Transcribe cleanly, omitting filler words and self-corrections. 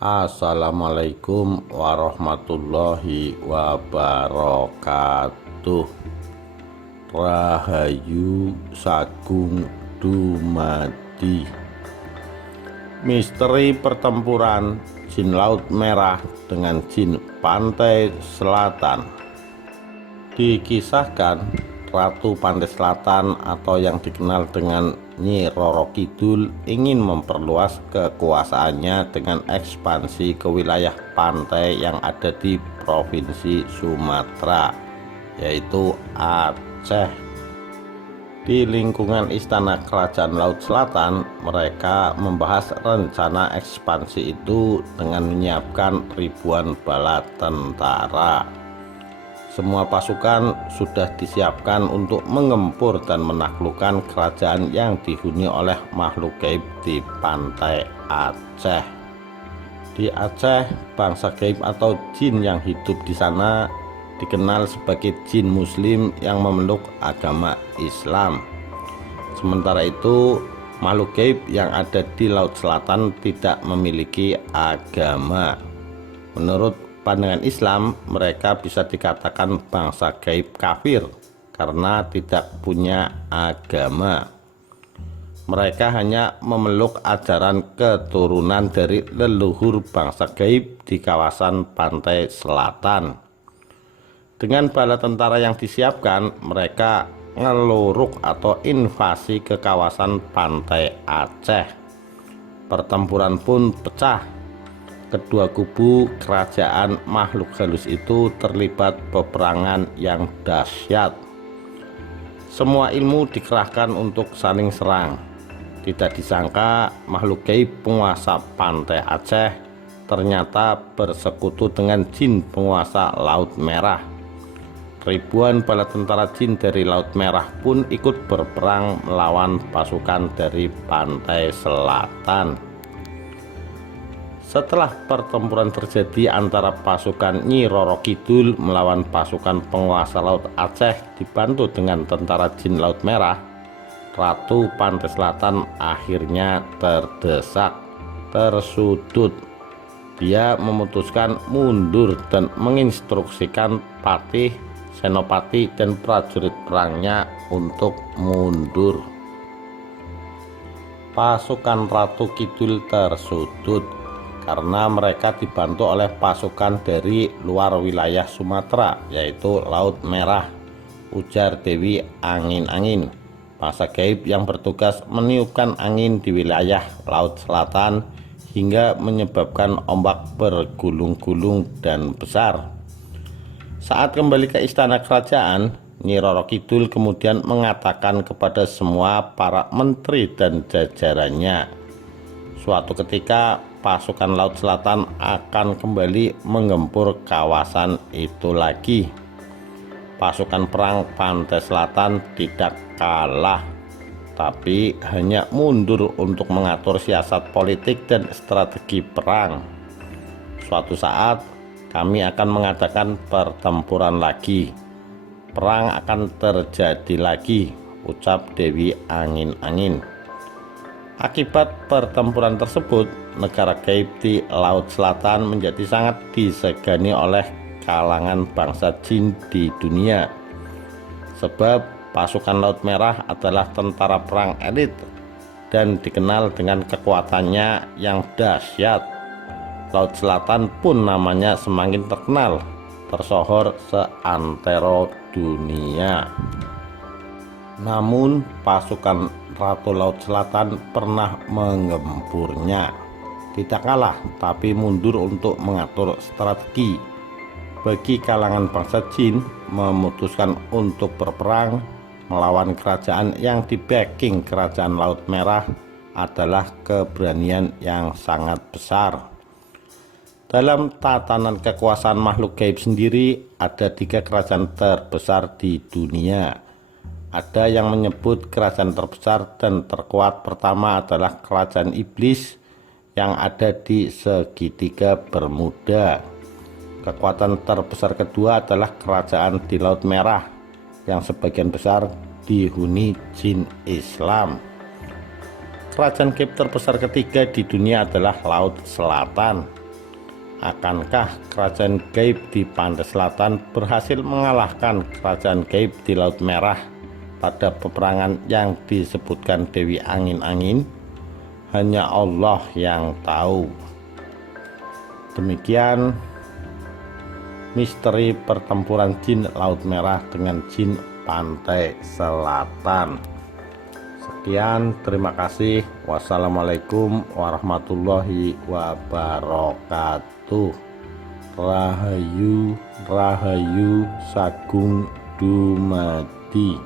Assalamualaikum warahmatullahi wabarakatuh. Rahayu Sagung Dumadi. Misteri pertempuran jin Laut Merah dengan jin Pantai Selatan. Dikisahkan Ratu Pantai Selatan atau yang dikenal dengan Nyi Roro Kidul ingin memperluas kekuasaannya dengan ekspansi ke wilayah pantai yang ada di Provinsi Sumatera, yaitu Aceh. Di lingkungan Istana Kerajaan Laut Selatan, mereka membahas rencana ekspansi itu dengan menyiapkan ribuan bala tentara. Semua pasukan sudah disiapkan untuk mengempur dan menaklukkan kerajaan yang dihuni oleh makhluk gaib di pantai Aceh. Di Aceh, bangsa gaib atau jin yang hidup di sana dikenal sebagai jin muslim yang memeluk agama Islam. Sementara itu, makhluk gaib yang ada di Laut Selatan tidak memiliki agama. Menurut pandangan Islam, mereka bisa dikatakan bangsa gaib kafir karena tidak punya agama. Mereka hanya memeluk ajaran keturunan dari leluhur bangsa gaib di kawasan pantai selatan. Dengan bala tentara yang disiapkan, mereka ngeluruk atau invasi ke kawasan pantai Aceh. Pertempuran pun pecah. Kedua kubu kerajaan makhluk halus itu terlibat peperangan yang dahsyat. Semua ilmu dikerahkan untuk saling serang. Tidak disangka makhluk gaib penguasa pantai Aceh ternyata bersekutu dengan jin penguasa Laut Merah. Ribuan bala tentara jin dari Laut Merah pun ikut berperang melawan pasukan dari pantai selatan. Setelah pertempuran terjadi antara pasukan Nyi Roro Kidul melawan pasukan penguasa Laut Aceh dibantu dengan tentara jin Laut Merah, Ratu Pantai Selatan akhirnya terdesak, tersudut. Dia memutuskan mundur dan menginstruksikan patih, senopati, dan prajurit perangnya untuk mundur. Pasukan Ratu Kidul tersudut karena mereka dibantu oleh pasukan dari luar wilayah Sumatera, yaitu Laut Merah, ujar Dewi Angin-Angin, bangsa gaib yang bertugas meniupkan angin di wilayah Laut Selatan hingga menyebabkan ombak bergulung-gulung dan besar. Saat kembali ke istana kerajaan, Nyi Roro Kidul kemudian mengatakan kepada semua para menteri dan jajarannya, suatu ketika pasukan Laut Selatan akan kembali menggempur kawasan itu lagi. Pasukan perang pantai selatan tidak kalah, tapi hanya mundur untuk mengatur siasat politik dan strategi perang. Suatu saat kami akan mengadakan pertempuran lagi. Perang akan terjadi lagi, ucap Dewi Angin-Angin. Akibat pertempuran tersebut, negara gaib di Laut Selatan menjadi sangat disegani oleh kalangan bangsa jin di dunia. Sebab pasukan Laut Merah adalah tentara perang elit dan dikenal dengan kekuatannya yang dahsyat. Laut Selatan pun namanya semakin terkenal, tersohor seantero dunia. Namun pasukan Ratu Laut Selatan pernah menggempurnya. Tidak kalah, tapi mundur untuk mengatur strategi. Bagi kalangan bangsa jin, memutuskan untuk berperang melawan kerajaan yang di-backing kerajaan Laut Merah adalah keberanian yang sangat besar. Dalam tatanan kekuasaan makhluk gaib sendiri, ada 3 kerajaan terbesar di dunia. Ada yang menyebut kerajaan terbesar dan terkuat pertama adalah kerajaan iblis yang ada di segitiga Bermuda. Kekuatan terbesar kedua adalah kerajaan di Laut Merah yang sebagian besar dihuni jin Islam. Kerajaan gaib terbesar ketiga di dunia adalah Laut Selatan. Akankah kerajaan gaib di pantai selatan berhasil mengalahkan kerajaan gaib di Laut Merah pada peperangan yang disebutkan Dewi Angin-Angin? Hanya Allah yang tahu. Demikian misteri pertempuran jin Laut Merah dengan jin pantai selatan. Sekian, terima kasih. Wassalamualaikum warahmatullahi wabarakatuh. Rahayu, Rahayu Sagung Dumadi.